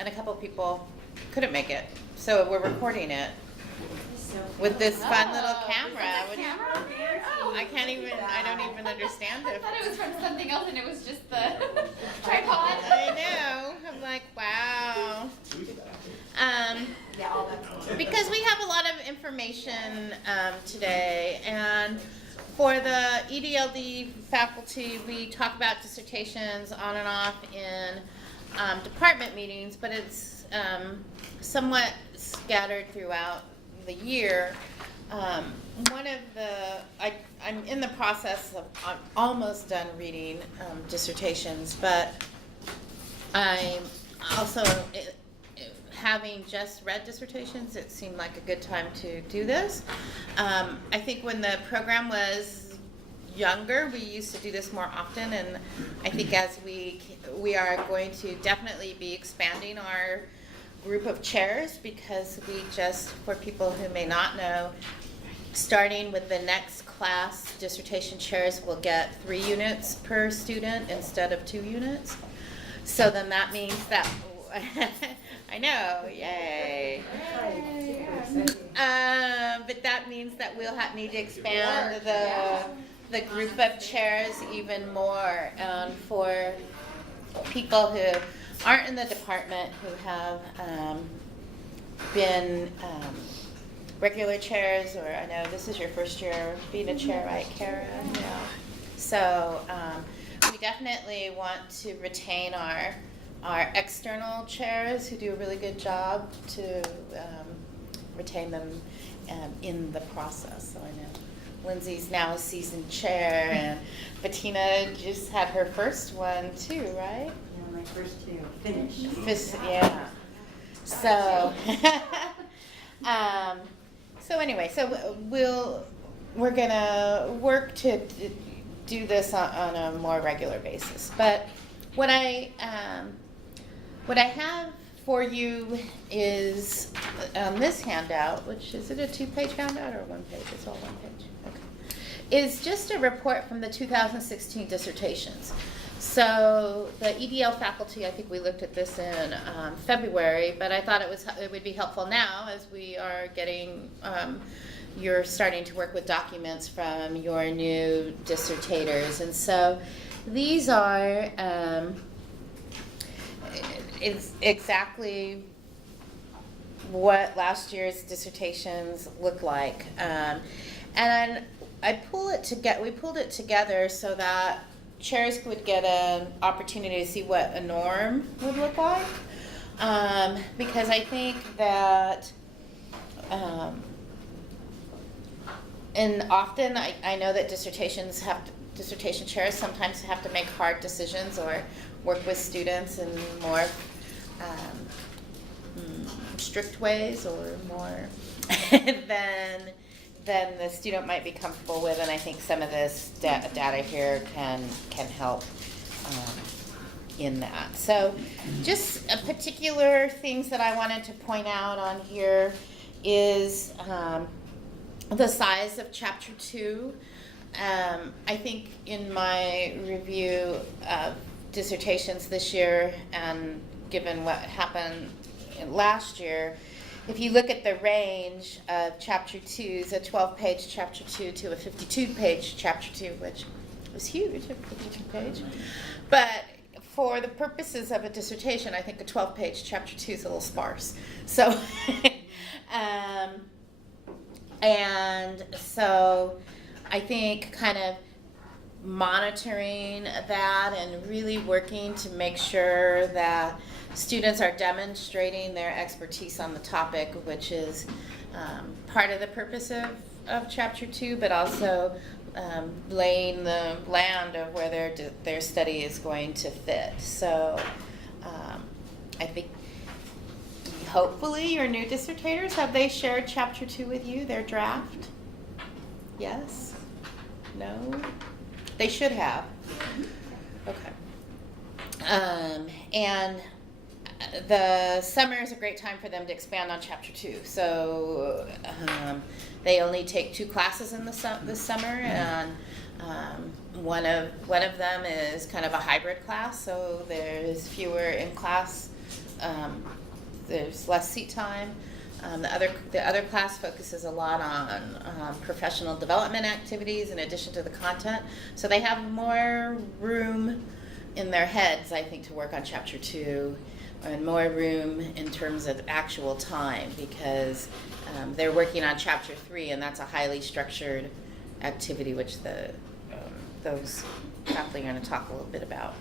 and a couple people couldn't make it. So we're recording it with this fun little camera. Is there a camera on there? Oh, I don't even understand I it. thought it was from something else and it was just the tripod. I know. I'm like, wow. Yeah, all that's Because we have a lot of information today, and for the EDLD faculty, we talk about dissertations on and off in department meetings, but it's somewhat scattered throughout the year. I'm in the process of, I'm almost done reading dissertations, but I'm also, having just read dissertations, it seemed like a good time to do this. I think when the program was younger, we used to do this more often, and I think as we are going to definitely be expanding our group of chairs, because we just, for people who may not know, starting with the next class, dissertation chairs will get 3 units per student instead of 2 units. So then that means that I know, yay. But that means that we'll need to expand the group of chairs even more. And for people who aren't in the department, who have been regular chairs, or I know this is your first year being a chair, right, Kara? Yeah. So we definitely want to retain our external chairs who do a really good job, to retain them in the process. So I know Lindsay's now a seasoned chair, and Bettina just had her first one too, right? Yeah, my first 2 finished. Yeah. So, so anyway, so we're gonna work to do this on a more regular basis. But what I have for you is this handout, which is it a 2-page handout or 1 page? It's all 1 page. Okay. Is just a report from the 2016 dissertations. So the EDL faculty, I think we looked at this in February, but I thought it would be helpful now, as we are getting, you're starting to work with documents from your new dissertators. And so these are exactly what last year's dissertations looked like. And we pulled it together so that chairs would get an opportunity to see what a norm would look like, because I think that, and often I know that dissertation chairs sometimes have to make hard decisions or work with students in more strict ways, or more than the student might be comfortable with, and I think some of this data here can help in that. So just particular things that I wanted to point out on here is the size of Chapter 2. I think in my review of dissertations this year, and given what happened last year, if you look at the range of Chapter 2's, a 12-page Chapter 2 to a 52-page Chapter 2, which was huge, a 52-page. But for the purposes of a dissertation, I think a 12-page Chapter 2 is a little sparse. So, and so I think kind of monitoring that and really working to make sure that students are demonstrating their expertise on the topic, which is part of the purpose of Chapter 2, but also laying the land of where their study is going to fit. So I think hopefully your new dissertators, have they shared Chapter 2 with you, their draft? Yes? No? They should have. Okay. And the summer is a great time for them to expand on Chapter 2. So they only take 2 classes in this summer, and one of them is kind of a hybrid class, so there's fewer in-class there's less seat time. The other class focuses a lot on professional development activities in addition to the content. So they have more room in their heads, I think, to work on Chapter 2, and more room in terms of actual time, because they're working on Chapter 3, and that's a highly structured activity, which those faculty are going to talk a little bit about.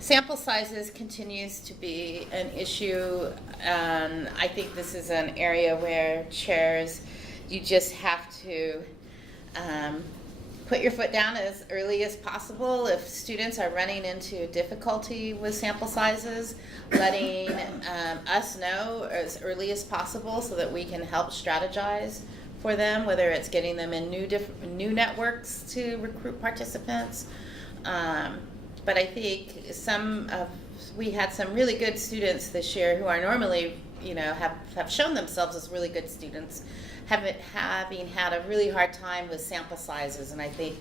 Sample sizes continues to be an issue, and I think this is an area where chairs, you just have to put your foot down as early as possible. If students are running into difficulty with sample sizes, letting us know as early as possible so that we can help strategize for them, whether it's getting them in new networks to recruit participants. But I think we had some really good students this year who are normally, have shown themselves as really good students, having had a really hard time with sample sizes. And I think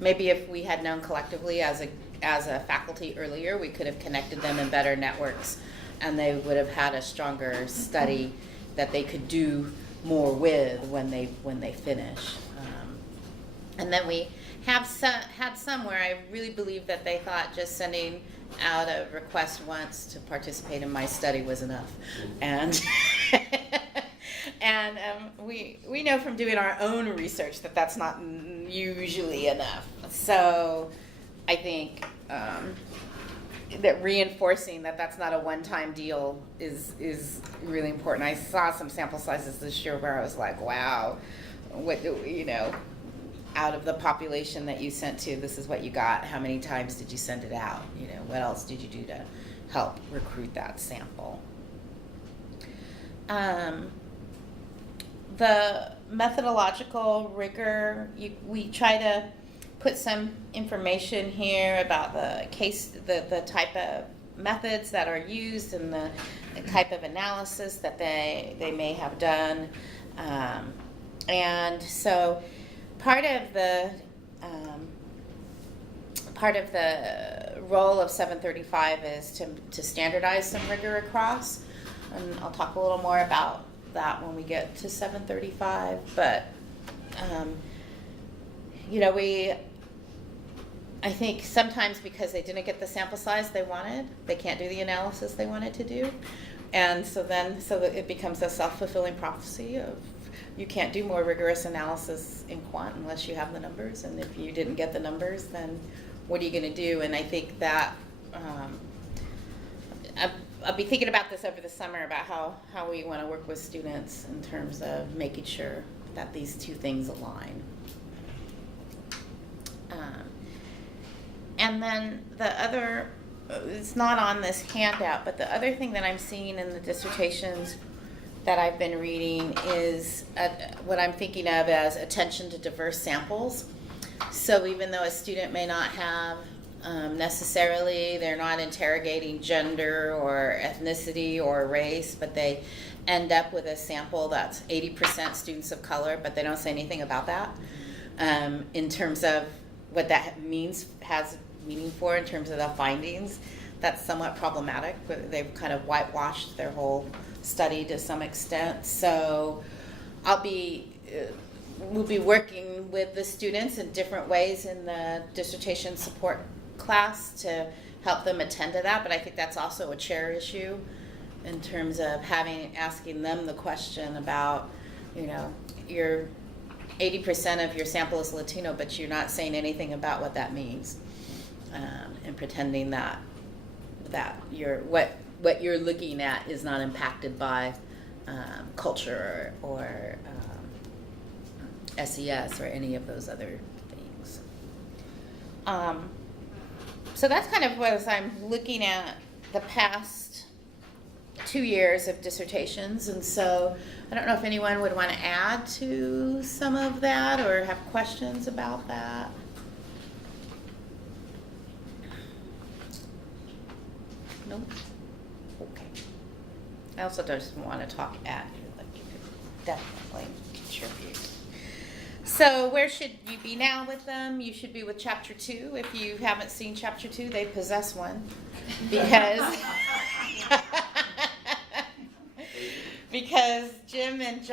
maybe if we had known collectively as a faculty earlier, we could have connected them in better networks, and they would have had a stronger study that they could do more with when they finish. And then we had some where I really believe that they thought just sending out a request once to participate in my study was enough, and and we know from doing our own research that that's not usually enough. So I think that reinforcing that that's not a one-time deal is really important. I saw some sample sizes this year where I was like, wow, what out of the population that you sent to, this is what you got. How many times did you send it out? What else did you do to help recruit that sample? The methodological rigor, we try to put some information here about the type of methods that are used and the type of analysis that they may have done. And so part of the role of 735 is to standardize some rigor across, and I'll talk a little more about that when we get to 735. But I think sometimes because they didn't get the sample size they wanted, they can't do the analysis they wanted to do, and so that it becomes a self-fulfilling prophecy of you can't do more rigorous analysis in quant unless you have the numbers, and if you didn't get the numbers, then what are you going to do? And I think that I'll be thinking about this over the summer about how we want to work with students in terms of making sure that these two things align. And then the other, it's not on this handout, but the other thing that I'm seeing in the dissertations that I've been reading is what I'm thinking of as attention to diverse samples. So even though a student may not have they're not interrogating gender or ethnicity or race, but they end up with a sample that's 80% students of color, but they don't say anything about that in terms of what that has meaning for in terms of the findings. That's somewhat problematic. They've kind of whitewashed their whole study to some extent. So we'll be working with the students in different ways in the dissertation support class to help them attend to that, but I think that's also a chair issue in terms of asking them the question about, your 80% of your sample is Latino, but you're not saying anything about what that means, and pretending that what you're looking at is not impacted by culture or SES or any of those other things. So that's kind of what as I'm looking at the past 2 years of dissertations, and so I don't know if anyone would want to add to some of that or have questions about that. Nope. Okay. I also just want to talk at you, like you could definitely contribute. So where should you be now with them? You should be with Chapter 2. If you haven't seen Chapter 2, they possess one. Because because Jim and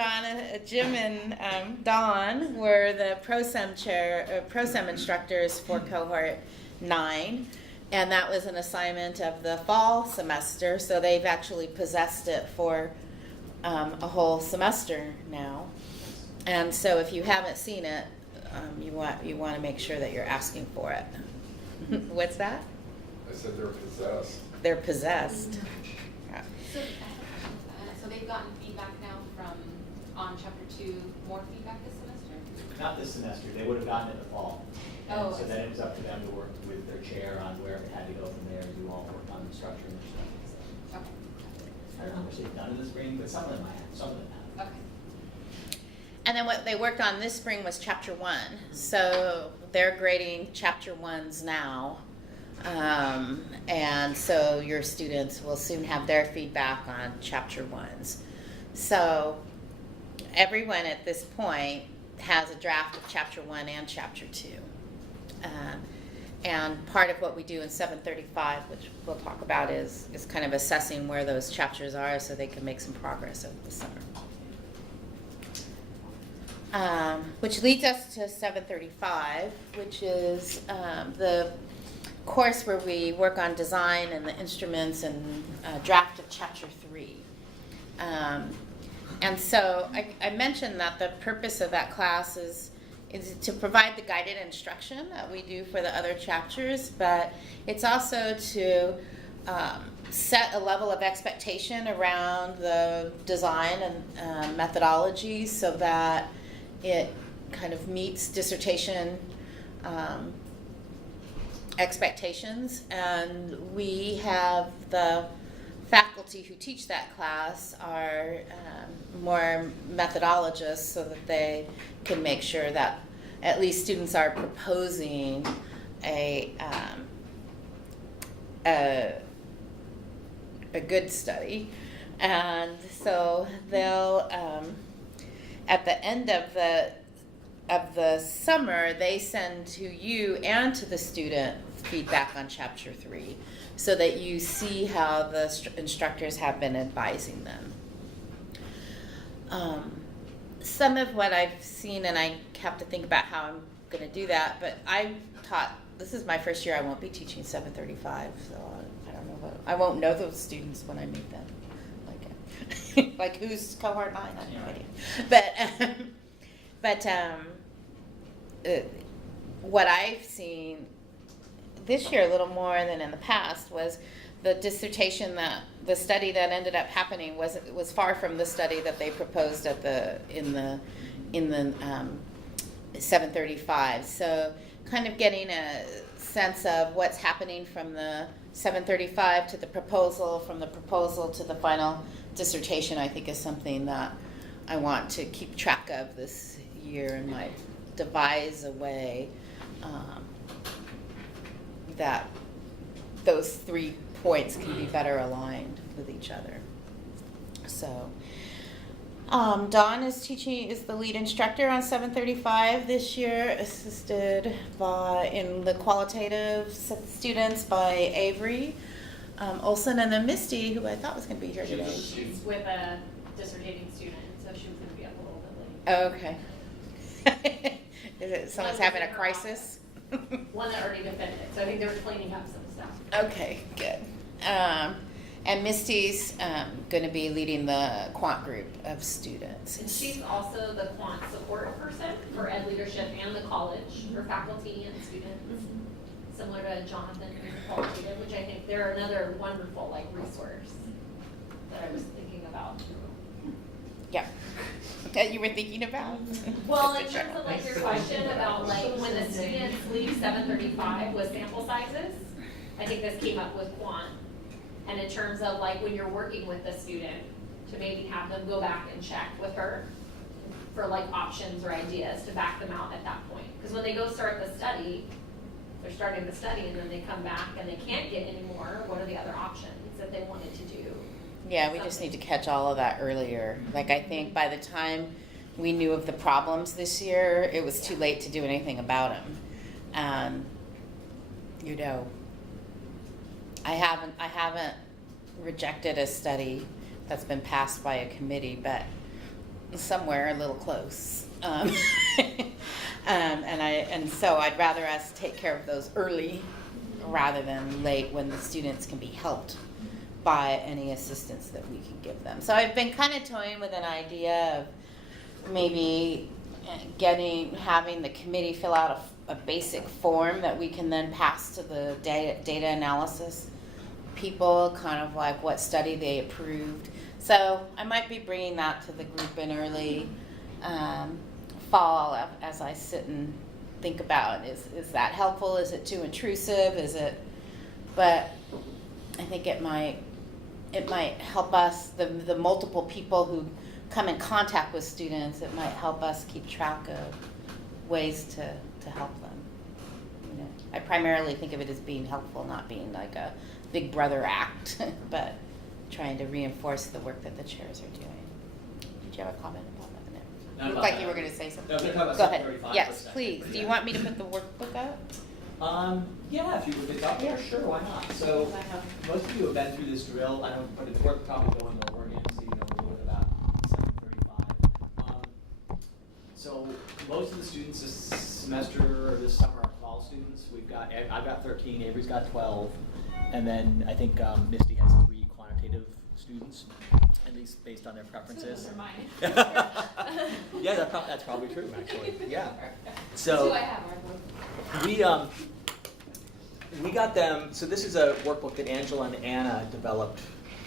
Dawn were the pro-sem instructors for cohort 9, and that was an assignment of the fall semester. So they've actually possessed it for a whole semester now. And so if you haven't seen it, you want to make sure that you're asking for it. What's that? I said they're possessed. They're possessed. Yeah. So, I have a question to that. So they've gotten feedback now from, on chapter 2, more feedback this semester? Not this semester, they would have gotten it in the fall. And Oh, so I then see. it was up to them to work with their chair on where it had to go from there, and you all worked on the structure and their stuff and stuff. Okay. I don't know how much they've done in the spring, but some of them have, some of them have. Okay. And then what they worked on this spring was chapter 1. So they're grading chapter 1s now. And so your students will soon have their feedback on chapter 1s. So everyone at this point has a draft of chapter 1 and chapter 2. And part of what we do in 735, which we'll talk about, is kind of assessing where those chapters are so they can make some progress over the summer. Which leads us to 735, which is the course where we work on design and the instruments and draft of chapter 3. And so I mentioned that the purpose of that class is to provide the guided instruction that we do for the other chapters, but it's also to set a level of expectation around the design and methodology so that it kind of meets dissertation expectations. And we have the faculty who teach that class are more methodologists so that they can make sure that at least students are proposing a good study. And so they'll at the end of the summer, they send to you and to the student feedback on chapter 3 so that you see how the instructors have been advising them. Some of what I've seen, and I have to think about how I'm going to do that, but this is my first year I won't be teaching 735, so I don't know I won't know those students when I meet them. Like who's cohort 9? I have no idea. But what I've seen this year a little more than in the past was the dissertation the study that ended up happening was far from the study that they proposed in the 735. So kind of getting a sense of what's happening from the 735 to the proposal, from the proposal to the final dissertation, I think is something that I want to keep track of this year and might devise a way that those 3 points can be better aligned with each other. So Dawn is the lead instructor on 735 this year, assisted in the qualitative students by Avery Olson, and then Misty, who I thought was going to be here today. She's with a dissertating student, so she was going to be up a little bit late. Oh, okay. Is it someone's having a crisis? One that already defended, so I think they were cleaning up some stuff. Okay, good. And Misty's going to be leading the quant group of students. And she's also the quant support person for ed leadership and the college for faculty and students, similar to Jonathan in the qualitative, which I think they're another wonderful resource that I was thinking about. Yeah. That you were thinking about? Well, in terms of your question about when the students leave 735 with sample sizes, I think this came up with quant. And in terms of when you're working with the student, to maybe have them go back and check with her for options or ideas to back them out at that point. Because when they go start the study, they're starting the study and then they come back and they can't get any more. What are the other options that they wanted to do? Yeah, we just need to catch all of that earlier. I think by the time we knew of the problems this year, it was too late to do anything about them. I haven't rejected a study that's been passed by a committee, but somewhere a little close. And so I'd rather us take care of those early rather than late when the students can be helped by any assistance that we can give them. So I've been kind of toying with an idea of maybe having the committee fill out a basic form that we can then pass to the data analysis people, kind of like what study they approved. So I might be bringing that to the group in early fall as I sit and think about, is that helpful? Is it too intrusive? But I think it might help us, the multiple people who come in contact with students, it might help us keep track of ways to help them. You know, I primarily think of it as being helpful, not being like a big brother act, but trying to reinforce the work that the chairs are doing. Did you have a comment about that? No. Looked like you were going to say something. No, talk about Go ahead. 735 Yes, for a second. please. Do you want me to put the workbook up? Yeah, if it's up there, sure, why not? So, most of you have been through this drill, I don't, but it's worth probably going over again, so you know a little bit about 735. So, most of the students this semester or this summer are fall students. I've got 13, Avery's got 12, and then I think Misty has 3 quantitative students, at least based on their preferences. Those are mine. Yeah, that's probably true, actually. Yeah. That's So who I have, we got them. So this is a workbook that Angela and Anna developed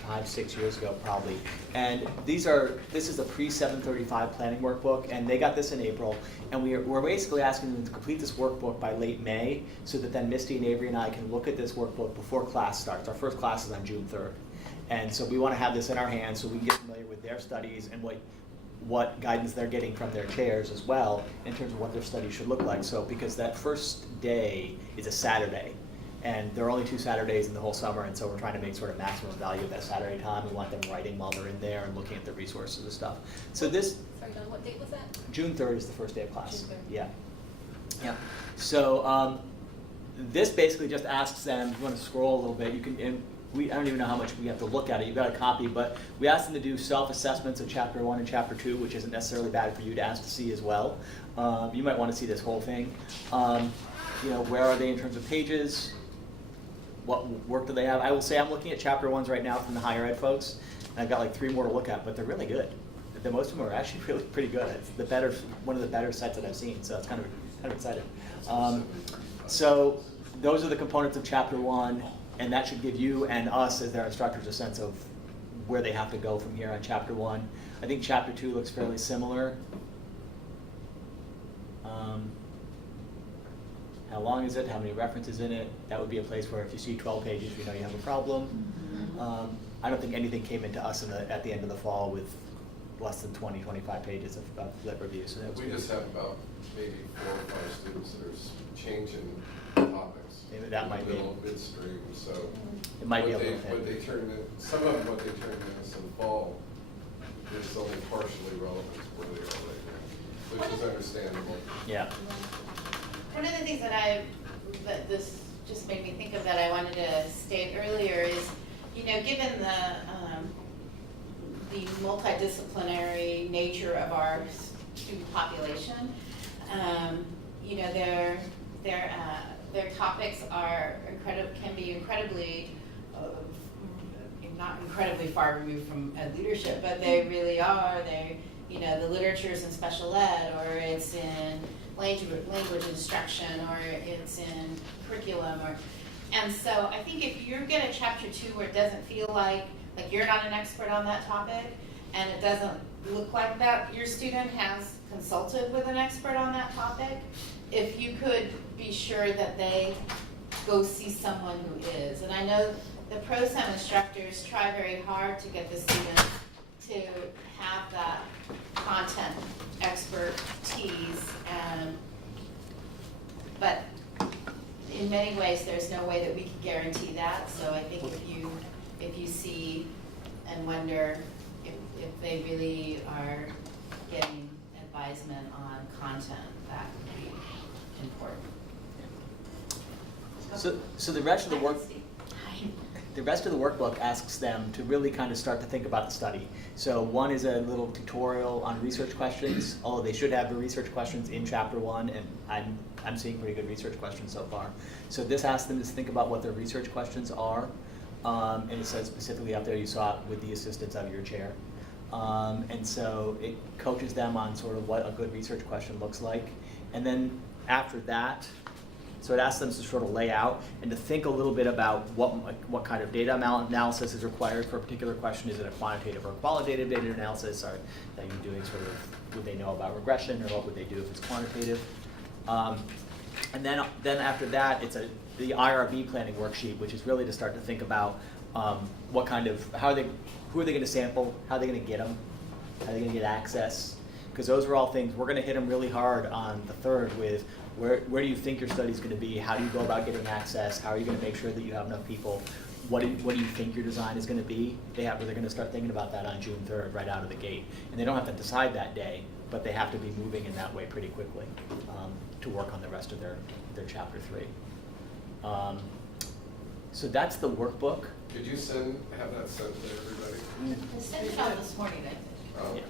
5-6 years ago, probably. And this is a pre-735 planning workbook, and they got this in April. And we're basically asking them to complete this workbook by late May, so that then Misty and Avery and I can look at this workbook before class starts. Our first class is on June 3rd. And so we want to have this in our hands so we can get familiar with their studies and what guidance they're getting from their chairs as well in terms of what their study should look like. So because that first day is a Saturday, and there are only 2 Saturdays in the whole summer, and so we're trying to make sort of maximum value of that Saturday time. We want them writing while they're in there and looking at the resources and stuff. So this, Sorry, John, what date was that? June 3rd is the first day of class. June 3rd. Yeah. Yeah. So this basically just asks them, if you want to scroll a little bit, you can, I don't even know how much we have to look at it. You've got a copy, but we asked them to do self-assessments of Chapter 1 and Chapter 2, which isn't necessarily bad for you to ask to see as well. You might want to see this whole thing. Where are they in terms of pages? What work do they have? I will say I'm looking at Chapter 1s right now from the higher ed folks, and I've got like 3 more to look at, but they're really good. Most of them are actually really pretty good. It's one of the better sets that I've seen, so it's kind of exciting. So those are the components of Chapter 1. And that should give you and us as their instructors a sense of where they have to go from here on Chapter 1. I think Chapter 2 looks fairly similar. How long is it? How many references in it? That would be a place where if you see 12 pages, you know you have a problem. I don't think anything came into us at the end of the fall with less than 20, 25 pages of lit review. So that was We good. just have about maybe 4 or 5 students that are changing topics. Maybe that might be. Middle, midstream, so. It might be a what little What thin. they turned in, some of them, what they turned in this in fall, is only partially relevant to where they are right now, which is understandable. Yeah. One of the things that this just made me think of that I wanted to state earlier is, given the multidisciplinary nature of our student population, their topics can be incredibly, not incredibly far removed from leadership, but they really are. The literature's in special ed, or it's in language instruction, or it's in curriculum, and so I think if you get a Chapter 2 where it doesn't feel like you're not an expert on that topic, and it doesn't look like that your student has consulted with an expert on that topic, if you could be sure that they go see someone who is. And I know the Pro-Sem instructors try very hard to get the students to have that content expertise, but in many ways there's no way that we can guarantee that. So I think if you see and wonder if they really are getting advisement on content, that would be important. So the rest of the work, the rest of the workbook asks them to really kind of start to think about the study. So one is a little tutorial on research questions, although they should have the research questions in chapter 1, and I'm seeing pretty good research questions so far. So this asks them to think about what their research questions are, and it says specifically up there, you saw it with the assistance of your chair. And so it coaches them on sort of what a good research question looks like. And then after that, so it asks them to sort of lay out and to think a little bit about what kind of data analysis is required for a particular question. Is it a quantitative or qualitative data analysis? Are you doing sort of, would they know about regression, or what would they do if it's quantitative? And then after that, it's the IRB planning worksheet, which is really to start to think about what kind of, who are they going to sample, how are they going to get them, how are they going to get access? Because those are all things, we're going to hit them really hard on the 3rd with where do you think your study's going to be, how do you go about getting access, how are you going to make sure that you have enough people, what do you think your design is going to be? They're going to start thinking about that on June 3rd right out of the gate. And they don't have to decide that day, but they have to be moving in that way pretty quickly to work on the rest of their chapter 3. So that's the workbook. Could you have that sent to everybody? I sent it out this morning, I think. Oh, Yeah.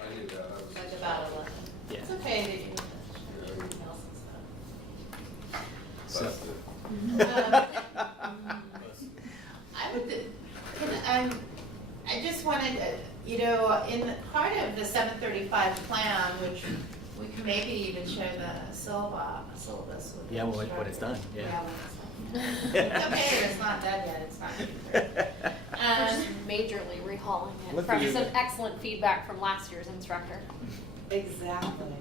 I knew that. I was Like just- about 11. Yeah. It's okay that you Yeah, anything else and So- that's it. I would, I just wanted, in the part of the 735 plan, which we can maybe even share the syllabus with the Yeah, when it's done, yeah. when it's done. It's okay, it's not done yet, it's not done. We're just majorly rehauling it Look for from you. some excellent feedback from last year's instructor. Exactly.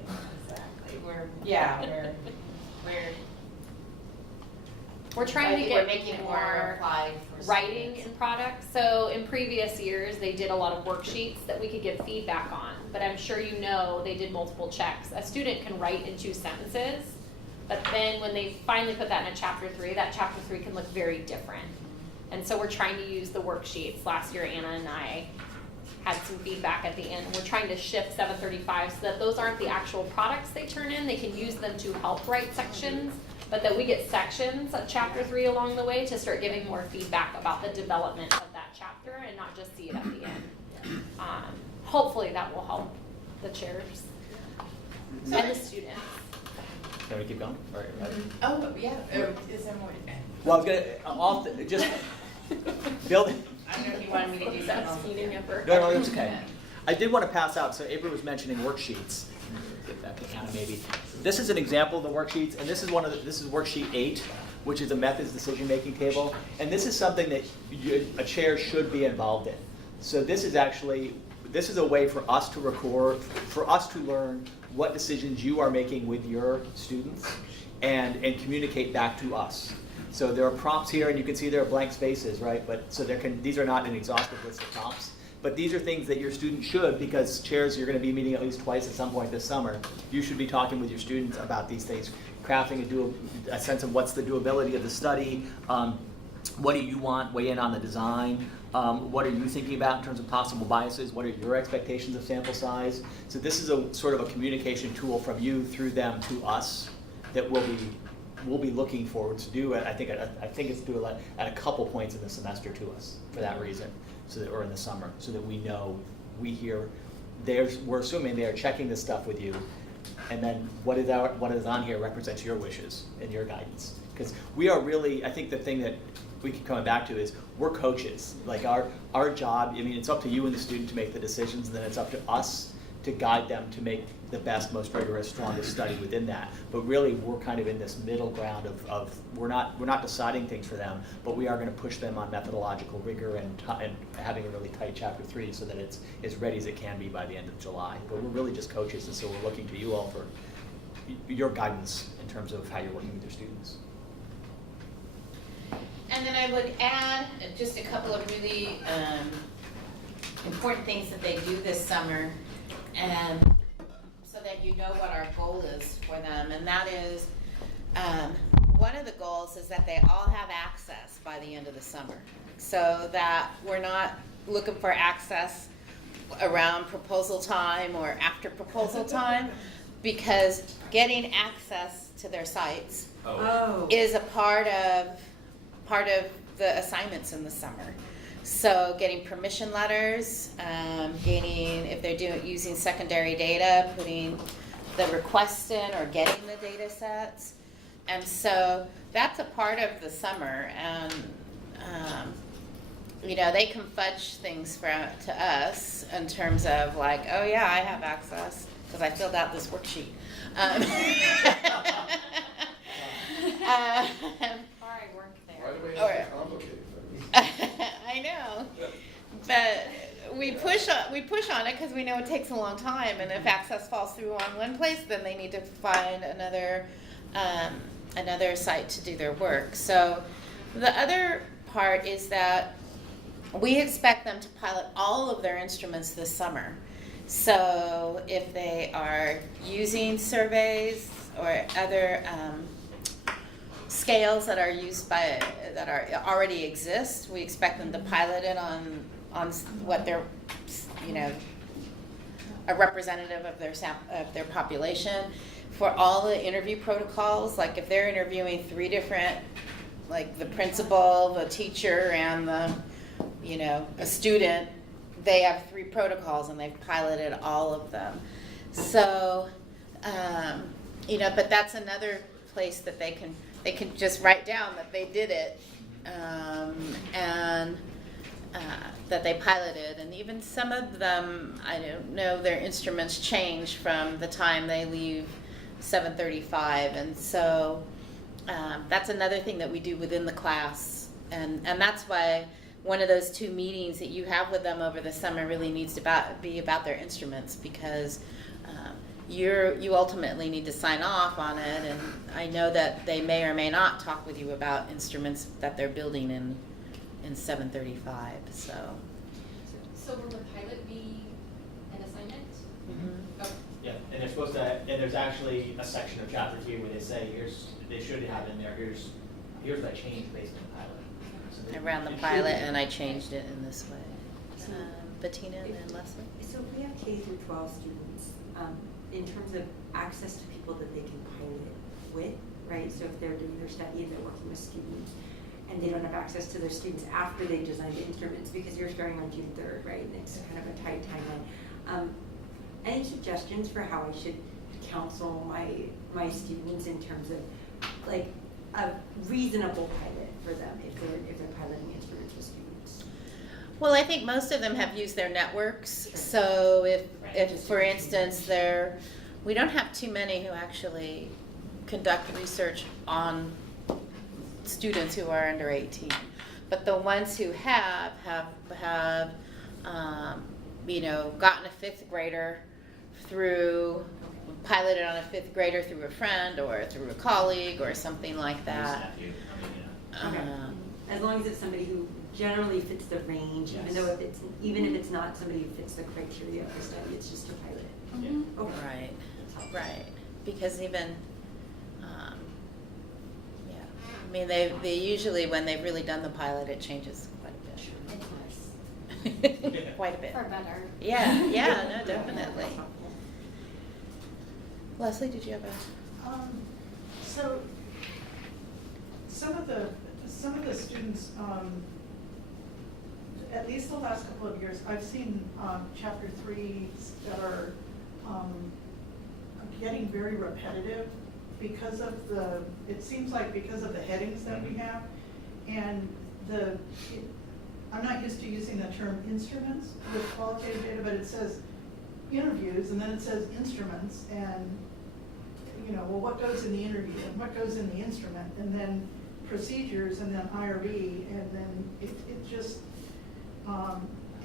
We're trying to We're get making it more more applied for writing students. in products. So in previous years, they did a lot of worksheets that we could give feedback on, but I'm sure you know they did multiple checks. A student can write in 2 sentences, but then when they finally put that in a chapter 3, that chapter 3 can look very different. And so we're trying to use the worksheets. Last year, Anna and I had some feedback at the end. We're trying to shift 735 so that those aren't the actual products they turn in. They can use them to help write sections, but that we get sections of chapter 3 along the way to start giving more feedback about the development of that chapter and not just see it at the end. Hopefully that will help the chairs and the students. Can we keep going? Or, Oh, yeah, is there more? well, I was going to, just build. I don't know if you wanted me to do something else. Feeding effort. No, that's okay. I did want to pass out, so Avery was mentioning worksheets. Get back to Anna maybe. This is an example of the worksheets, and this is this is worksheet 8, which is a methods decision-making table. And this is something that a chair should be involved in. So this is a way for us to record, for us to learn what decisions you are making with your students and communicate back to us. So there are prompts here, and you can see there are blank spaces, right? But so these are not an exhaustive list of prompts, but these are things that your students should, because chairs, you're going to be meeting at least twice at some point this summer. You should be talking with your students about these things, crafting a sense of what's the doability of the study. What do you want? Weigh in on the design. What are you thinking about in terms of possible biases? What are your expectations of sample size? So this is a sort of a communication tool from you through them to us that we'll be looking forward to do. I think it's due at a couple points in the semester to us for that reason, or in the summer, so that we know, we hear. We're assuming they are checking this stuff with you, and then what is on here represents your wishes and your guidance. Because we are really, I think the thing that we keep coming back to is we're coaches. Like our job, I mean, it's up to you and the student to make the decisions, and then it's up to us to guide them to make the best, most rigorous, strongest study within that. But really, we're kind of in this middle ground of we're not deciding things for them, but we are going to push them on methodological rigor and having a really tight chapter 3 so that it's as ready as it can be by the end of July. But we're really just coaches, and so we're looking to you all for your guidance in terms of how you're working with your students. And then I would add just a couple of really important things that they do this summer, so that you know what our goal is for them. And that is, one of the goals is that they all have access by the end of the summer, so that we're not looking for access around proposal time or after proposal time, because getting access to their sites Oh. is a part of the assignments in the summer. So getting permission letters, if they're using secondary data, putting the requests in or getting the data sets. And so that's a part of the summer, and they can fudge things to us in terms of like, oh yeah, I have access because I filled out this worksheet. Or I work there. Why do we have to complicate things? I know, but we push on it because we know it takes a long time, and if access falls through on one place, then they need to find another site to do their work. So the other part is that we expect them to pilot all of their instruments this summer. So if they are using surveys or other scales that already exist, we expect them to pilot it on what they're, a representative of their population. For all the interview protocols, like if they're interviewing 3 different, like the principal, the teacher, and a student, they have 3 protocols and they've piloted all of them. So, but that's another place that they can just write down that they did it, and that they piloted. And even some of them, I don't know, their instruments change from the time they leave 7:35, and so that's another thing that we do within the class, and that's why one of those 2 meetings that you have with them over the summer really needs to be about their instruments, because you ultimately need to sign off on it, and I know that they may or may not talk with you about instruments that they're building in 735. So will the pilot be an assignment? mm-hmm. Oh, Yeah, and they're supposed to, and there's actually a section of chapter 3 where they say, they should have in there, here's what I changed based on the pilot. So around the it should pilot, be. and I changed it in this way. Bettina and then Leslie. So if we have K through 12 students, in terms of access to people that they can pilot with, right? So if they're doing their study and they're working with students, and they don't have access to their students after they've designed the instruments, because you're starting on June 3rd, right? And it's kind of a tight timeline. Any suggestions for how I should counsel my students in terms of like a reasonable pilot for them if they're piloting instruments with students? Well, I think most of them have used their networks. Sure. So if for instance, we don't have too many who actually conduct research on students who are under 18, but the ones who have gotten a 5th grader piloted on a 5th grader through a friend or through a colleague or something like that. Okay. As long as it's somebody who generally fits the range, Yes. even if it's not somebody who fits the criteria of the study, it's just to pilot it. Mm-hmm. Okay. Right, because even, they usually, when they've really done the pilot, it changes quite a It's bit. nice. Quite a bit. For better. Yeah, no, definitely. Leslie, did you have a? So some of the students, at least the last couple of years, I've seen chapter 3s that are getting very repetitive because of it seems like because of the headings that we have, and I'm not used to using the term instruments with qualitative data, but it says interviews and then it says instruments, and what goes in the interview and what goes in the instrument, and then procedures, and then IRE, and then it just,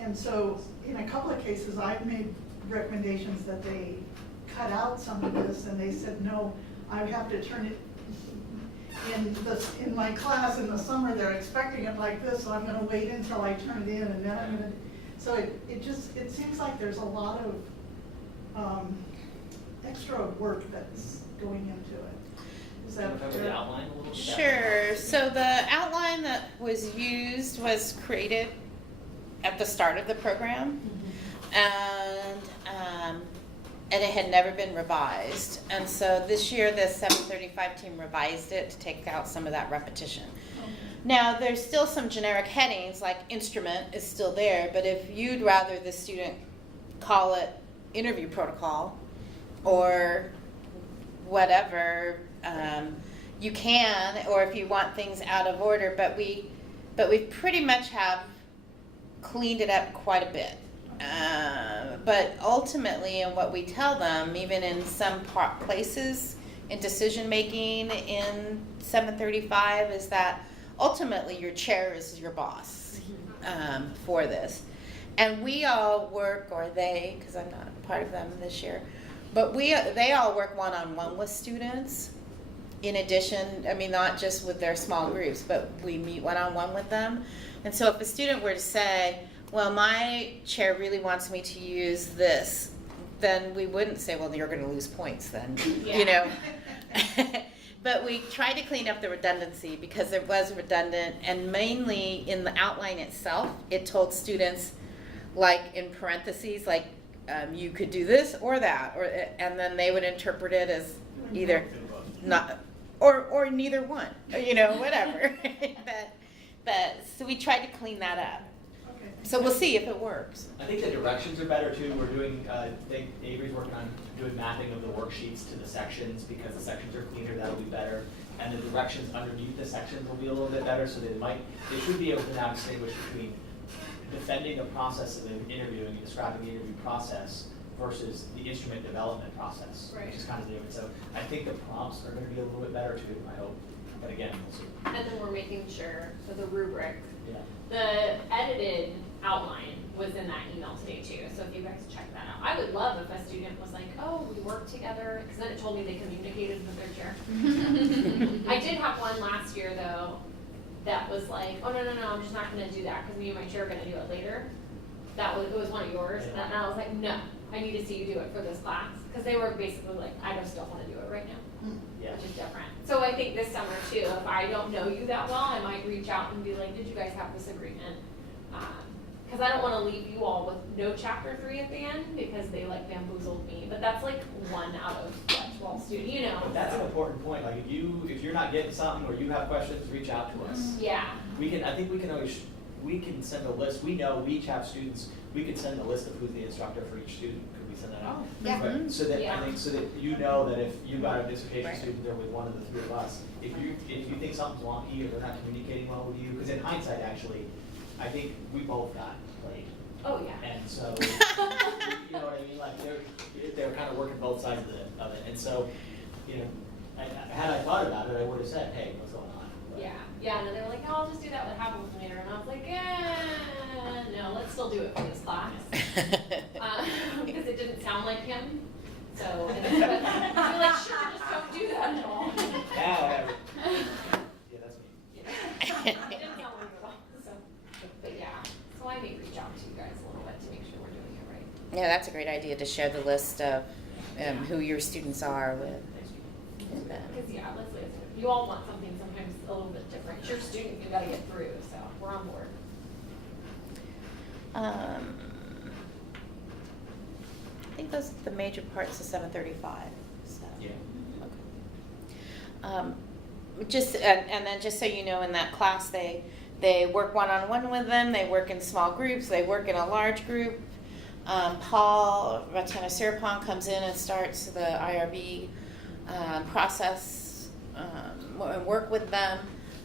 and so in a couple of cases I've made recommendations that they cut out some of this, and they said, no, I have to turn it in my class in the summer, they're expecting it like this, so I'm gonna wait until I turn it in, and then I'm gonna, so it seems like there's a lot of extra work that's going into it. Is that Remember the outline a little bit? Sure, so the outline that was used was created at the start of the program, and it had never been revised. And so this year, the 735 team revised it to take out some of that repetition. Now, there's still some generic headings, like instrument is still there, but if you'd rather the student call it interview protocol or whatever, you can, or if you want things out of order, but we pretty much have cleaned it up quite a bit. But ultimately, in what we tell them, even in some places in decision making in 735, is that ultimately your chair is your boss for this. And we all work, or they, because I'm not a part of them this year, but they all work one-on-one with students. In addition, I mean, not just with their small groups, but we meet one-on-one with them. And so if a student were to say, well, my chair really wants me to use this, then we wouldn't say, well, you're going to lose points then, you know. But we tried to clean up the redundancy because it was redundant, and mainly in the outline itself, it told students, like in parentheses, like you could do this or that, and then they would interpret it as either not or neither one, you know, whatever. but so we tried to clean that up. Okay. So we'll see if it works. I think the directions are better too. We're doing, I think Avery's working on doing mapping of the worksheets to the sections because the sections are cleaner, that'll be better. And the directions underneath the sections will be a little bit better, so they should be able to now distinguish between defending the process of interviewing and describing the interview process versus the instrument development process, Right. which is kind of new. And so I think the prompts are going to be a little bit better too, I hope. But again, we'll see. And then we're making sure for the rubric, Yeah. the edited outline was in that email today too, so if you guys check that out. I would love if a student was like, oh, we worked together, because then it told me they communicated with their chair. I did have one last year though, that was like, oh, no, I'm just not gonna do that, because me and my chair are gonna do it later. It was one of yours, Yeah. and I was like, no, I need to see you do it for this class, because they were basically like, I just don't wanna do it right now. Yeah. Which is different. So I think this summer too, if I don't know you that well, I might reach out and be like, did you guys have this agreement? Because I don't want to leave you all with no chapter 3 at the end because they like bamboozled me. But that's like 1 out of 12 students, you know. But that's an important point. Like if you're not getting something or you have questions, reach out to us. Yeah. I think we can send a list. We know we each have students. We could send a list of who's the instructor for each student. Could we send that out? Yeah. But so that Yeah. I think so that you know that if you got a dissertation Right. student there with one of the 3 of us, if you think something's wonky or they're not communicating well with you, because in hindsight, actually, I think we both got played. Oh yeah. And so, you know what I mean? Like they're kind of working both sides of it. And so, you know, had I thought about it, I would have said, hey, what's going on? But, Yeah. And then they were like, oh, I'll just do that with Hamilton later. And I was like, no, let's still do it for this class. Because it didn't sound like him. So, and then, but you're like, sure, just don't do that at all. Yeah, whatever. Yeah, that's me. You know, it didn't sound like it at all. So, but yeah, so I may reach out to you guys a little bit to make sure we're doing it right. Yeah, that's a great idea to share the list of who your students are with. And, Because yeah, let's say you all want something sometimes a little bit different. It's your student, you gotta get through, so we're on board. I think those are the major parts of 735. So. Yeah. Okay. And then just so you know, in that class, they work one-on-one with them. They work in small groups. They work in a large group. Paul Ratana-Sirpon comes in and starts the IRB process and work with them.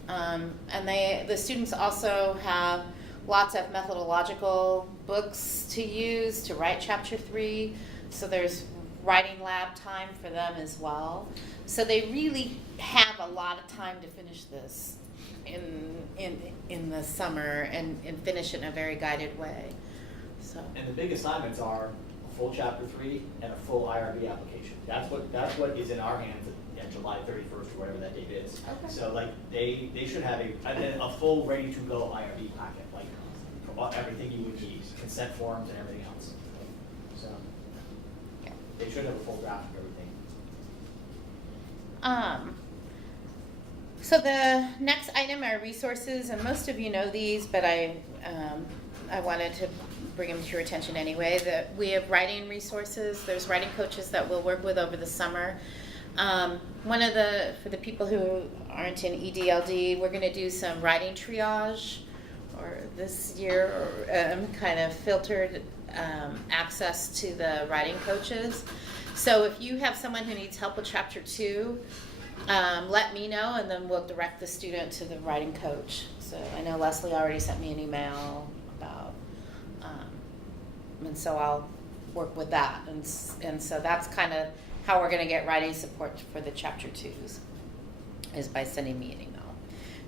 And the students also have lots of methodological books to use to write chapter 3. So there's writing lab time for them as well. So they really have a lot of time to finish this in the summer and finish it in a very guided way. So. And the big assignments are a full chapter 3 and a full IRB application. That's what is in our hands at July 31st or whatever that date is. Okay. So like they should have a full ready to go IRB packet, like everything you would need, consent forms and everything else. So they should have a full draft of everything. So the next item are resources, and most of you know these, but I wanted to bring them to your attention anyway. That we have writing resources. There's writing coaches that we'll work with over the summer. For the people who aren't in EDLD, we're going to do some writing triage, or this year, or kind of filtered access to the writing coaches. So if you have someone who needs help with Chapter 2, let me know, and then we'll direct the student to the writing coach. So I know Leslie already sent me an email about, and so I'll work with that. And so that's kind of how we're going to get writing support for the Chapter 2s, is by sending me an email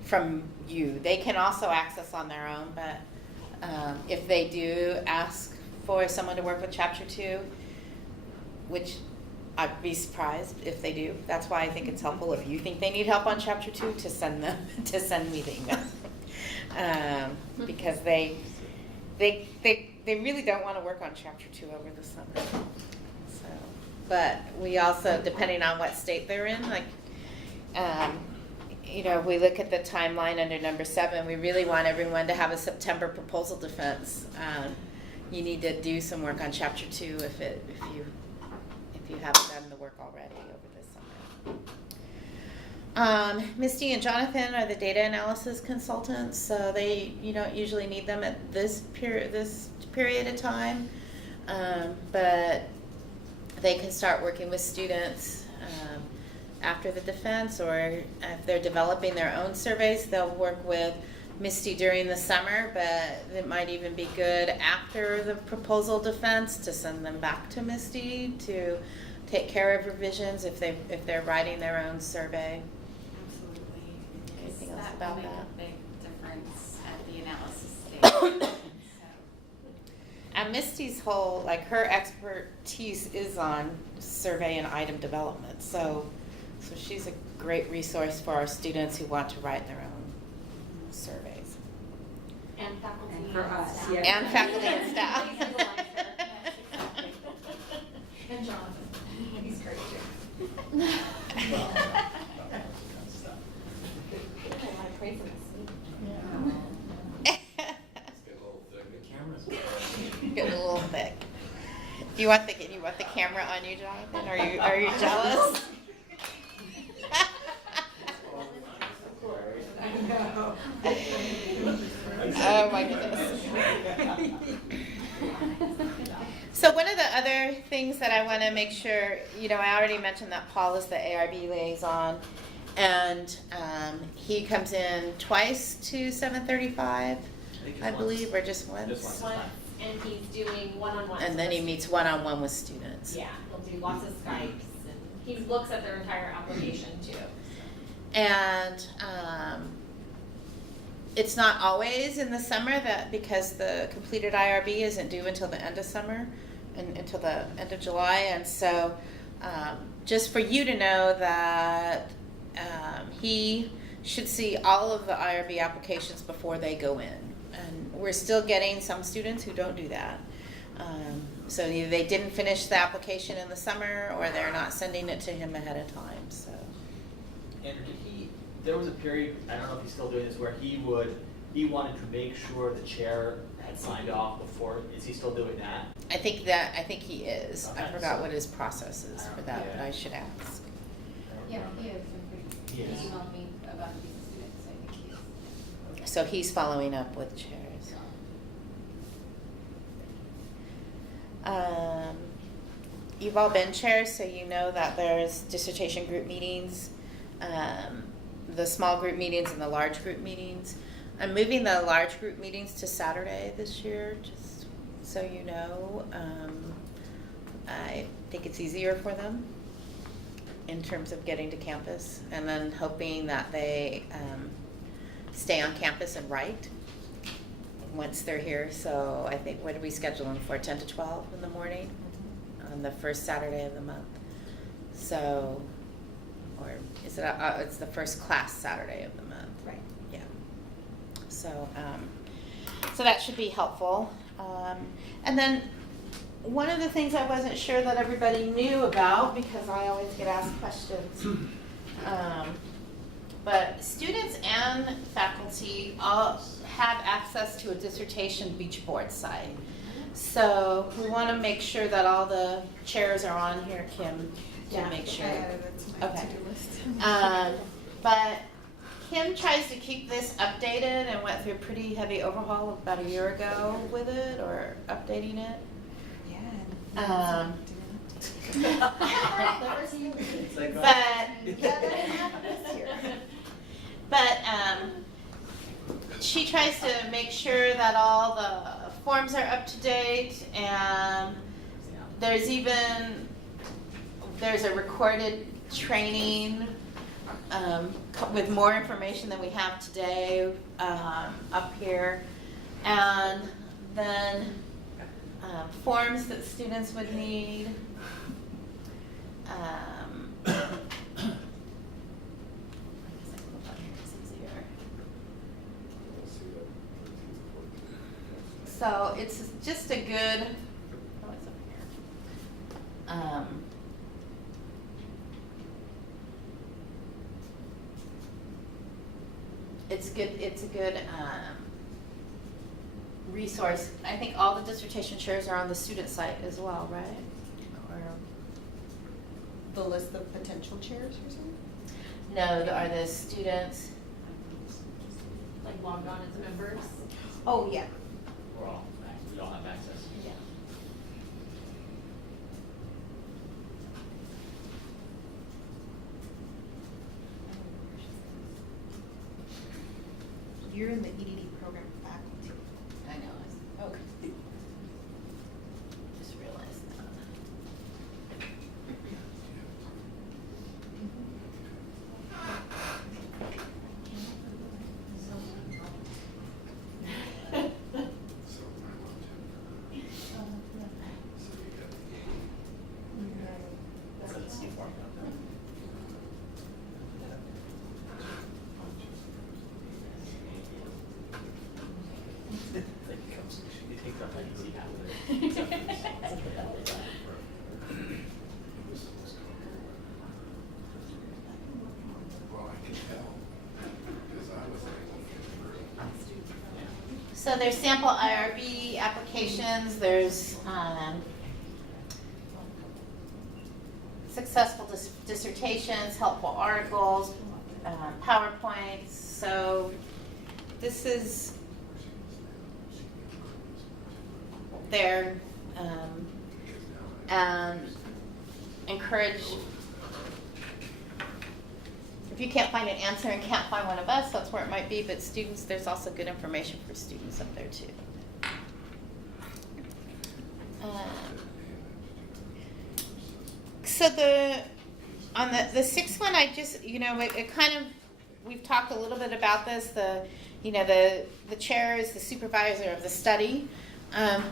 from you. They can also access on their own, but if they do ask for someone to work with Chapter 2, which I'd be surprised if they do. That's why I think it's helpful if you think they need help on Chapter 2 to send me the email, because they really don't want to work on Chapter 2 over the summer. So, but we also, depending on what state they're in, like, we look at the timeline under number 7. We really want everyone to have a September proposal defense. You need to do some work on Chapter 2 if you haven't done the work already over this summer. Misty and Jonathan are the data analysis consultants, so they don't usually need them at this period of time, but they can start working with students after the defense, or if they're developing their own surveys, they'll work with Misty during the summer, but it might even be good after the proposal defense to send them back to Misty to take care of revisions if they're writing their own survey. Absolutely. Anything else That about will make that? a big difference at the analysis stage. And Misty's whole, her expertise is on survey and item development, so she's a great resource for our students who want to write their own surveys. And faculty. And for us, staff. yeah. And faculty and staff. Please utilize her. And Jonathan, he's great too. I like praising us. Getting a little thick. Do you want the camera on you, Jonathan? Are you jealous? Oh my goodness. So one of the other things that I want to make sure, I already mentioned that Paul is the ARB liaison, and he comes in twice to 7:35, I believe, or just once. Just once. And he's doing one-on-one. And then he meets one-on-one with students. Yeah, he'll do lots of Skypes, and he looks at their entire application too. And it's not always in the summer, because the completed IRB isn't due until the end of summer, and until the end of July. And so just for you to know that he should see all of the IRB applications before they go in. And we're still getting some students who don't do that. So either they didn't finish the application in the summer, or they're not sending it to him ahead of time. So. Andrew, there was a period, I don't know if he's still doing this, where he wanted to make sure the chair had signed off before. Is he still doing that? I think he is. Okay, I forgot so- what his process is for that, but Yeah. I should ask. Yeah, he is. He is. He emailed me about these students, I think he is. So he's following up with chairs. You've all been chairs, so you know that there's dissertation group meetings, the small group meetings and the large group meetings. I'm moving the large group meetings to Saturday this year, just so you know. I think it's easier for them in terms of getting to campus, and then hoping that they stay on campus and write once they're here. So I think, what are we scheduling for, 10 to 12 in the morning on the first Saturday of the month? So, or is it, it's the first class Saturday of the month. Right. Yeah. So, so that should be helpful. And then one of the things I wasn't sure that everybody knew about, because I always get asked questions, but students and faculty all have access to a dissertation beach board site. So we want to make sure that all the chairs are on here, Kim, to make sure. That's my Okay. to-do list. But Kim tries to keep this updated and went through a pretty heavy overhaul about a year ago with it, or updating it. Yeah. It's like, But But she tries to make sure that all the forms are up to date, and there's a recorded training with more information than we have today up here, and then forms that students would need. So it's just a good, oh, it's up here. It's a good resource. I think all the dissertation chairs are on the student site as well, right? Or, The list of potential chairs or something? no, are the students? Like logged on as members. Oh, yeah. we all have access. Yeah. You're in the EDD program faculty. I know. Okay. Just realized that. That's the form. You take the legacy out of it. Well, I can tell, because I was able to get through. So there's sample IRB applications, there's successful dissertations, helpful articles, PowerPoints. So this is there, and encourage, if you can't find an answer and can't find one of us, that's where it might be, but students, there's also good information for students up there too. So on the sixth one, I just, it kind of, we've talked a little bit about this, the chair is the supervisor of the study.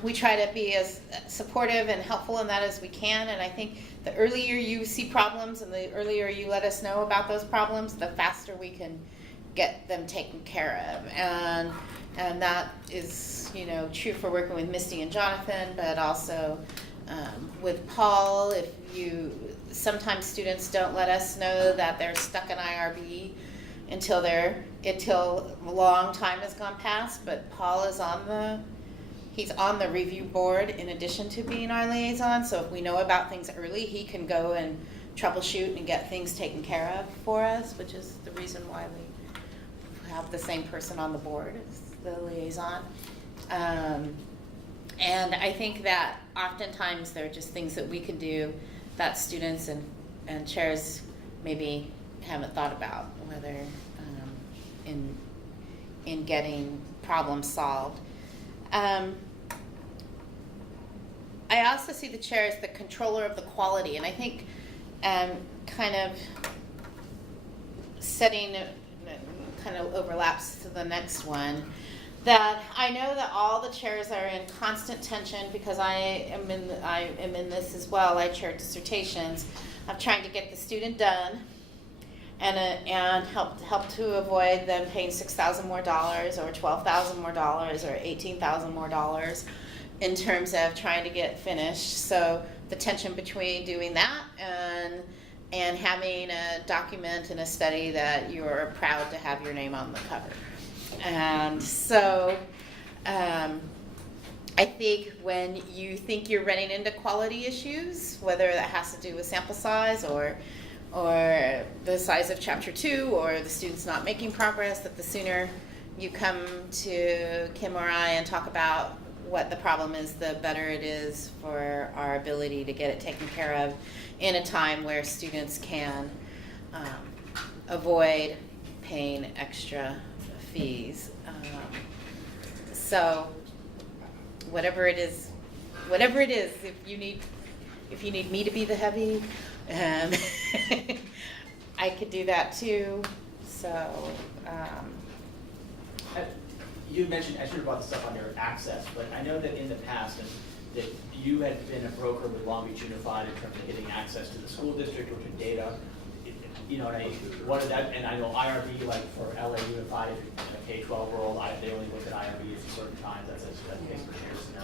We try to be as supportive and helpful in that as we can, and I think the earlier you see problems and the earlier you let us know about those problems, the faster we can get them taken care of. And that is, true for working with Misty and Jonathan, but also with Paul. Sometimes students don't let us know that they're stuck in IRB until a long time has gone past, but Paul is he's on the review board in addition to being our liaison, so if we know about things early, he can go and troubleshoot and get things taken care of for us, which is the reason why we have the same person on the board as the liaison. And I think that oftentimes there are just things that we can do that students and chairs maybe haven't thought about, whether in getting problems solved. I also see the chair as the controller of the quality, and I think kind of overlaps to the next one, that I know that all the chairs are in constant tension because I am in this as well. I chair dissertations of trying to get the student done and help to avoid them paying $6,000 more or $12,000 more or $18,000 more in terms of trying to get finished. So the tension between doing that and having a document and a study that you're proud to have your name on the cover. And so I I think when you think you're running into quality issues, whether that has to do with sample size or the size of chapter 2 or the students not making progress, that the sooner you come to Kim or I and talk about what the problem is, the better it is for our ability to get it taken care of in a time where students can avoid paying extra fees. So whatever it is, if you need me to be the heavy, I could do that too. So. You mentioned, I should have brought this up under access, but I know that in the past, that you had been a broker with Long Beach Unified in terms of getting access to the school district or to data. You know, what is that? And I know IRB, like for LA Unified, if you're in a K-12 world, they only look at IRB at certain times. That's the case for Harrison.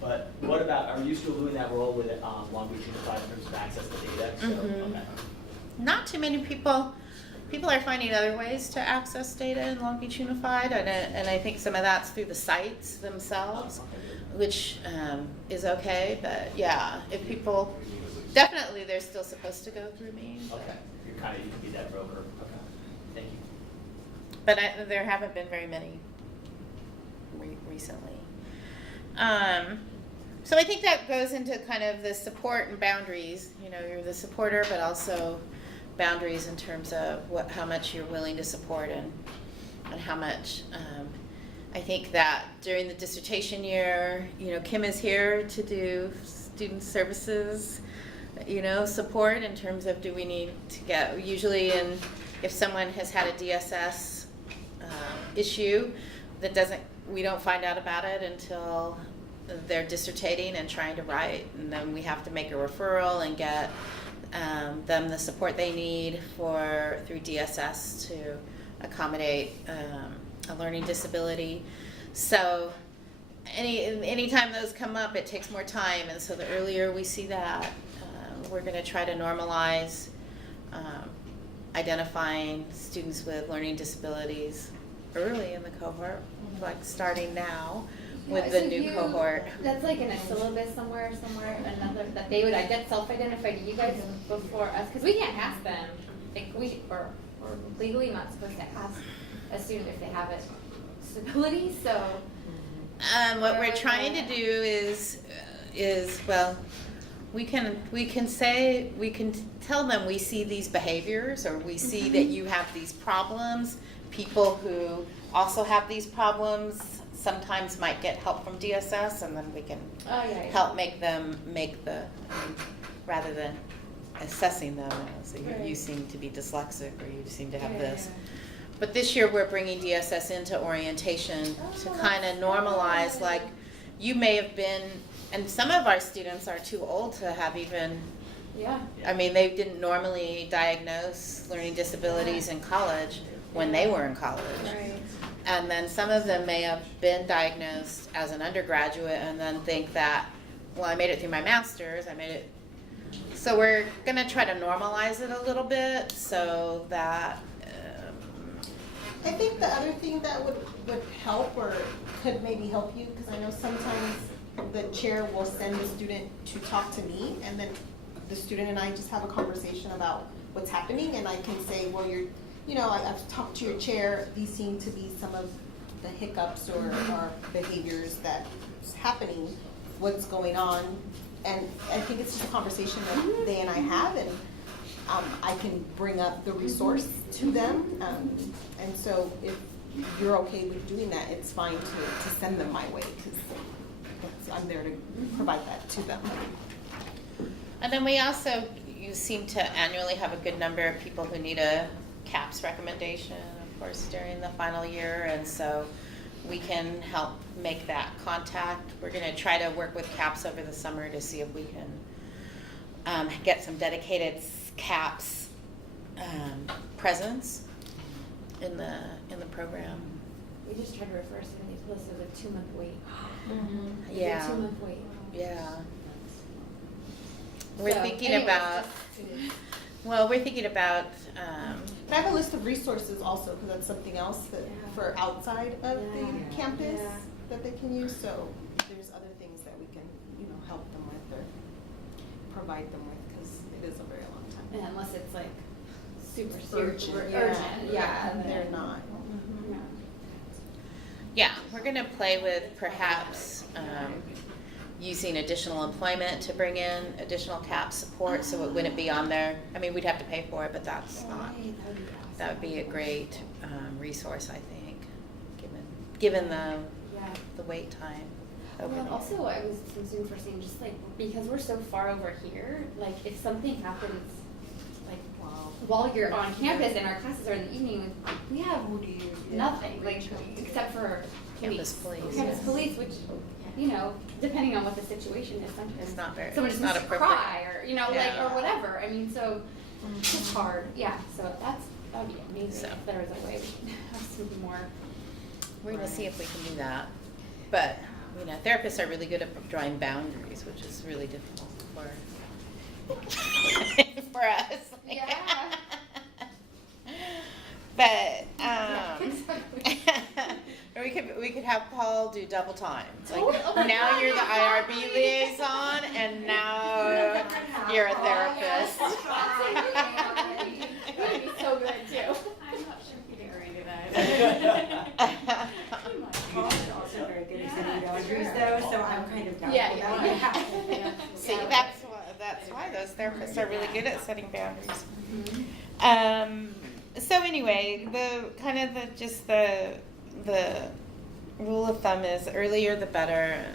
But what about, are you still doing that role with Long Beach Unified in terms of access to data? So, okay. Not too many people. People are finding other ways to access data in Long Beach Unified, and I think some of that's through the sites themselves, which is okay. But yeah, if people, definitely they're still supposed to go through me. Okay, you can be that broker. Okay, thank you. But there haven't been very many recently. So I think that goes into kind of the support and boundaries. You know, you're the supporter, but also boundaries in terms of how much you're willing to support and how much. I think that during the dissertation year, you know, Kim is here to do student services, you know, support in terms of do we need to get, usually if someone has had a DSS issue that we don't find out about it until they're dissertating and trying to write, and then we have to make a referral and get them the support they need through DSS to accommodate a learning disability. So anytime those come up, it takes more time, and so the earlier we see that, we're going to try to normalize identifying students with learning disabilities early in the cohort, like starting now with the new cohort. That's like in a syllabus somewhere, another, that they would self-identify to you guys before us, because we can't ask them, like we're legally not supposed to ask a student if they have a disability, so. What we're trying to do is well, we can tell them we see these behaviors, or we see that you have these problems. People who also have these problems sometimes might get help from DSS, and then we can help make rather than assessing them as you seem to be dyslexic or you seem to have this. But this year we're bringing DSS into orientation to kind of normalize, like you may have been, and some of our students are too old to have even, I mean, they didn't normally diagnose learning disabilities in college when they were in college. Right. And then some of them may have been diagnosed as an undergraduate and then think that, well, I made it through my master's, so we're going to try to normalize it a little bit so that I think the other thing that would help or could maybe help you, because I know sometimes the chair will send the student to talk to me, and then the student and I just have a conversation about what's happening, and I can say, well, I've talked to your chair, these seem to be some of the hiccups or behaviors that's happening, what's going on, and I think it's just a conversation that they and I have, and I can bring up the resource to them, and so if you're okay with doing that, it's fine to send them my way, because I'm there to provide that to them. And then we also, you seem to annually have a good number of people who need a CAPS recommendation, of course, during the final year, and so we can help make that contact. We're going to try to work with CAPS over the summer to see if we can get some dedicated CAPS presence in the program. We just tried to refer some of these lists as a 2-month wait. Yeah. A 2-month wait. Yeah. We're So, thinking anyways, about. We're thinking about. I have a list of resources also, because that's something else that for outside of the campus that they can use. So there's other things help them with or provide them with, because it is a very long time. And unless it's like super Urgent, urgent, yeah. And they're not. Yeah. Yeah, we're gonna play with perhaps using additional employment to bring in additional CAP support, so it wouldn't be on there. I mean, we'd have to pay for it, but that's not, that would be a great resource, I think, given the wait time over Well, there. also, I was, some students were saying, just like, because we're so far over here, like, if something happens, like, while you're on campus and our classes are in the evening, we have nothing, like, except for Campus police, Campus yes. police, which, you know, depending on what the situation is, sometimes It's not very- someone it's just not needs to appropriate. cry, or, you know, like, Yeah. or whatever, I mean, so, it's just hard, yeah, so that would be amazing So. if there was a way we could have some more. We're gonna see if we can do that. But, you know, therapists are really good at drawing boundaries, which is really difficult for us. Yeah. But, exactly. or we could have Paul do double time. Like, Oh my now God, you're the yeah. IRB liaison, and now you're a therapist. That would be so good too. I'm not sure if you get ready tonight. Paul is also very good at setting boundaries though, so I'm kind of doubtful Yeah, that would happen. See, that's why those therapists are really good at setting boundaries. So anyway, the rule of thumb is earlier the better. And,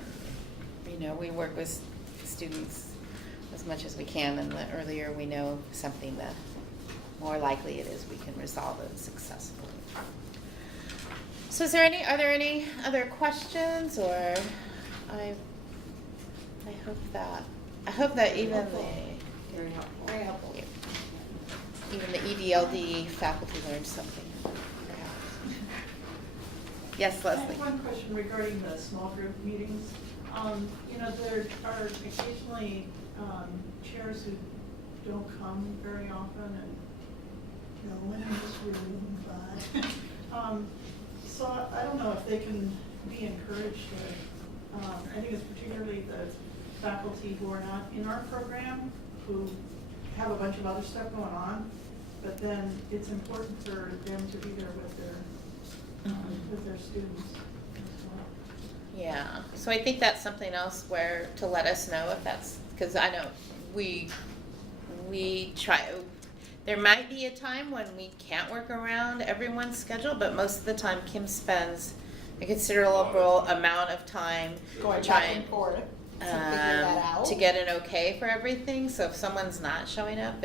you know, we work with students as much as we can, and the earlier we know something, the more likely it is we can resolve it successfully. So are there any other questions, or I hope that even Very helpful. Very helpful. even the EDLD faculty learned something. Yes, I Leslie. have one question regarding the small group meetings. You know, there are occasionally chairs who don't come very often, and, you know, when in this room, but, so I don't know if they can be encouraged to, I think it's particularly the faculty who are not in our program, who have a bunch of other stuff going on, but then it's important for them to be there with their students as well. Yeah, so I think that's something else where to let us know if that's, because I know we try, there might be a time when we can't work around everyone's schedule, but most of the time Kim spends a considerable amount of time Going back trying and forth to figure that out. to get an okay for everything. So if someone's not showing up,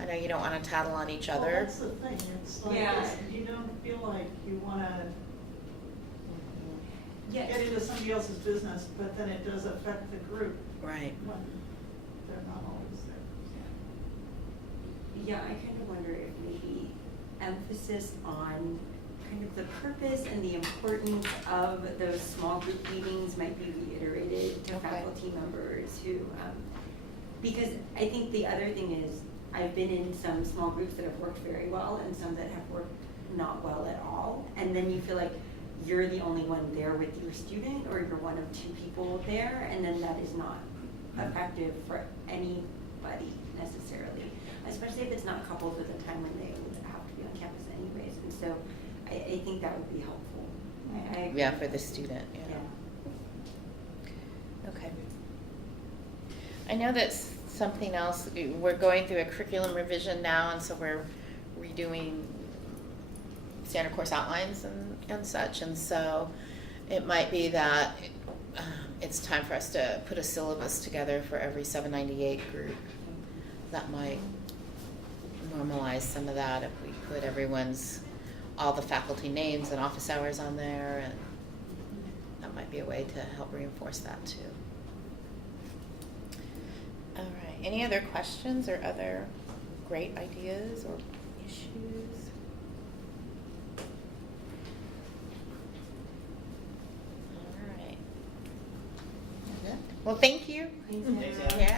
I know you don't want to tattle on each Well, other. that's the thing, it's like, Yeah. you don't feel like you wanna Yes. get into somebody else's business, but then it does affect the group Right. when they're not always there. Yeah, I kind of wonder if maybe emphasis on kind of the purpose and the importance of those small group meetings might be reiterated to Okay. faculty members who, because I think the other thing is, I've been in some small groups that have worked very well and some that have worked not well at all, and then you feel like you're the only one there with your student, or you're one of two people there, and then that is not effective for anybody necessarily, especially if it's not coupled with a time when they would have to be on campus anyways. And so I think that would be helpful. I agree. Yeah, for the student, Yeah. Okay. I know that's something else, we're going through a curriculum revision now, and so we're redoing standard course outlines and such, and so it might be that it's time for us to put a syllabus together for every 798 group. That might normalize some of that if we put all the faculty names and office hours on there, and that might be a way to help reinforce that too. All right, any other questions or other great ideas or issues? All right. Well, thank you. Thanks, Heather. Yeah.